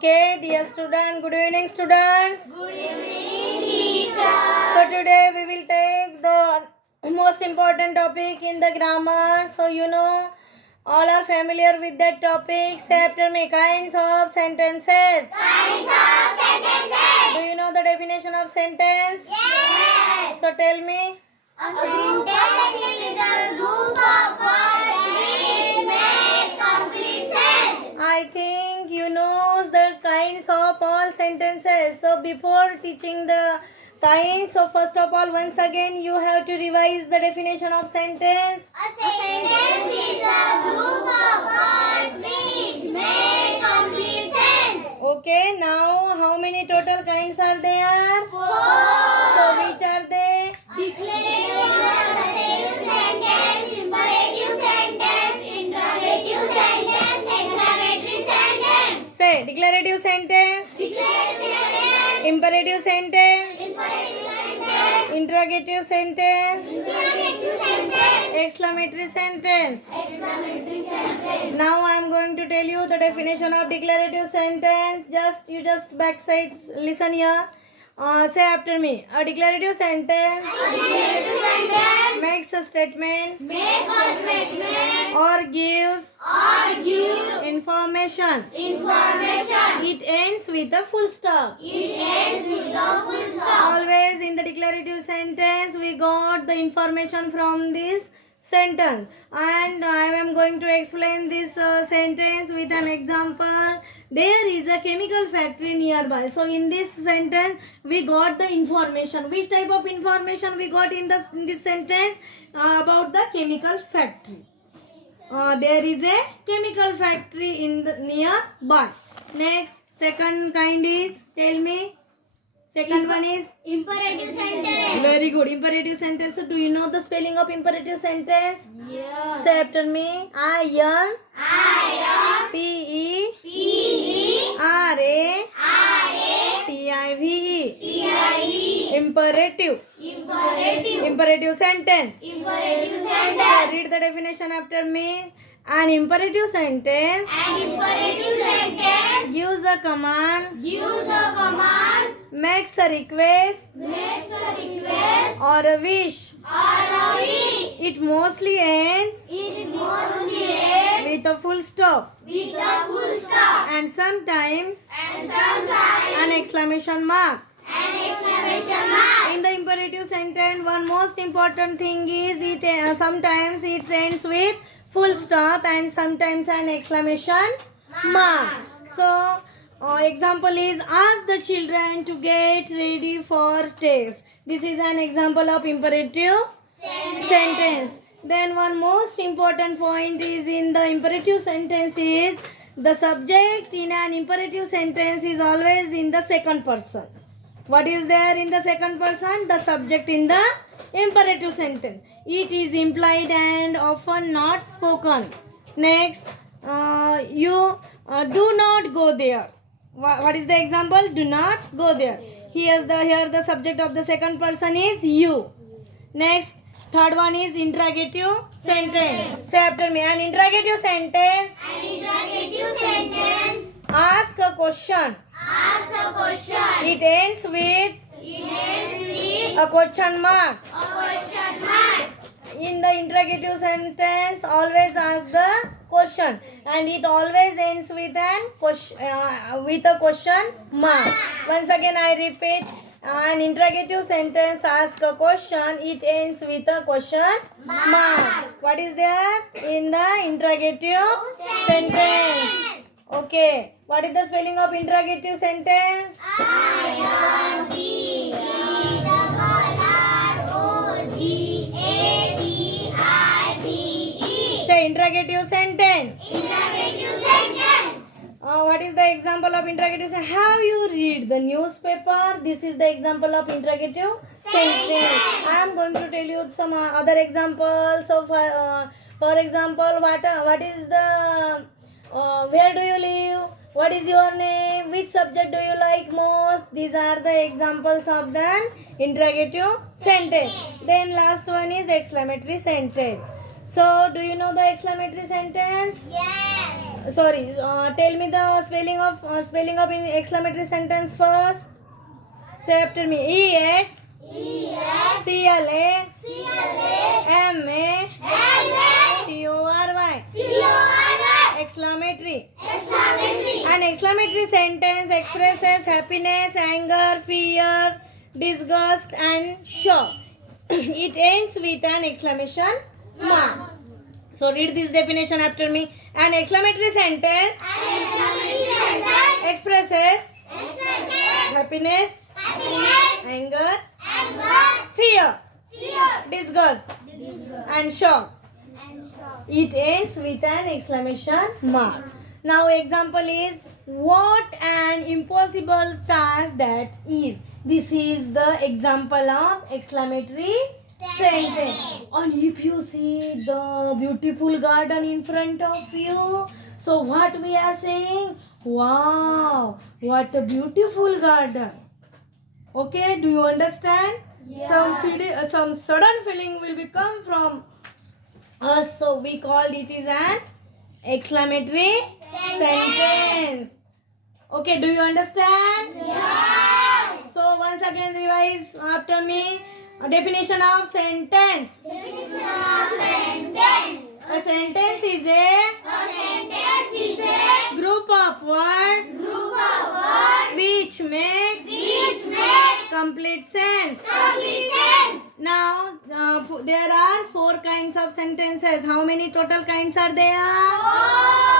Okay, dear student, good evening students. Good evening, teacher. So today we will take the most important topic in the grammar. So all are familiar with that topic. Say after me, kinds of sentences. Kinds of sentences. Do you know the definition of sentence? Yes. So tell me. A sentence is a group of words which make complete sense. I think you know the kinds of all sentences. So before teaching the kinds, so first of all, once again you have to revise the definition of sentence. A sentence is a group of words which make complete sense. Okay, now how many total kinds are there? 4. So which are they? Declarative sentence, imperative sentence, interrogative sentence, exclamatory sentence. Say declarative sentence, Declarative sentence, imperative sentence, imperative sentence, interrogative sentence, interrogative sentence, exclamatory sentence. exclamatory sentence. Now I am going to tell you the definition of declarative sentence. Just backside listen here. Say after me. A declarative sentence A declarative sentence makes a statement makes a statement or gives or gives information. information. It ends with a full stop. It ends with a full stop. Always in the declarative sentence we got the information from this sentence, and I am going to explain this sentence with an example. There is a chemical factory nearby. So in this sentence we got the information. Which type of information we got in this sentence? About the chemical factory. There is a chemical factory in the nearby. Next, second kind is, tell me. Second one is Imperative sentence. very good. Imperative sentence. So do you know the spelling of imperative sentence? Yes. Say after me. I-N I P-E P R-A R T-I-V-E. T-I-E. Imperative. Imperative. Imperative sentence. Imperative So sentence. read the definition after me. An imperative sentence An imperative sentence gives a command, gives a command, makes a request makes a request, or a wish. or a wish. It mostly ends It mostly ends with a full stop with a full stop and sometimes and sometimes an exclamation mark. an exclamation mark. In the imperative sentence, one most important thing is sometimes it ends with full stop and sometimes an exclamation mark. So, example is ask the children to get ready for test. This is an example of imperative sentence. Then one most important point is in the imperative sentence is the subject in an imperative sentence is always in the second person. What is there in the second person? The subject in the imperative sentence. It is implied and often not spoken. Next, you do not go there. What is the example? Do not go there. Here the subject of the second person is you. Next, third one is interrogative sentence. Say after me. An interrogative sentence An interrogative sentence ask a question. asks a question. It ends with It ends with a question mark. a question mark. In the interrogative sentence, always ask the question, and it always ends with a question mark. Once again, I repeat. An interrogative sentence asks a question. It ends with a question mark. What is there in the interrogative sentence? Okay. What is the spelling of interrogative sentence? I-N-T-E-R-R-O-G-A-T-I-V-E. Say interrogative sentence. Interrogative sentence. What is the example of interrogative sentence? Have you read the newspaper? This is the example of interrogative sentence. I am going to tell you some other examples. So for example, what is the where do you live? What is your name? Which subject do you like most? These are the examples of the interrogative sentence. Then last one is exclamatory sentence. So do you know the exclamatory sentence? Yes. Sorry. Tell me the spelling of in exclamatory sentence first. Say after me. EX CLA MA TORY. Exclamatory. An exclamatory sentence expresses happiness, anger, fear, disgust, and shock. It ends with an exclamation mark. So read this definition after me. An exclamatory sentence expresses happiness, anger, fear, disgust, and shock. It ends with an exclamation mark. Now example is, what an impossible task that is. This is the example of exclamatory sentence. And if you see the beautiful garden in front of you, so what we are saying? Wow, what a beautiful garden. Okay, do you understand? Some sudden feeling will become from us, so we called it is an exclamatory sentence. Okay, do you understand? Yes. So once again revise after me. A definition of sentence. Definition of sentence. A sentence is a A sentence is a group of words group of words which make which make complete sense. complete sense. Now there are 4 kinds of sentences. How many total kinds are there? Four.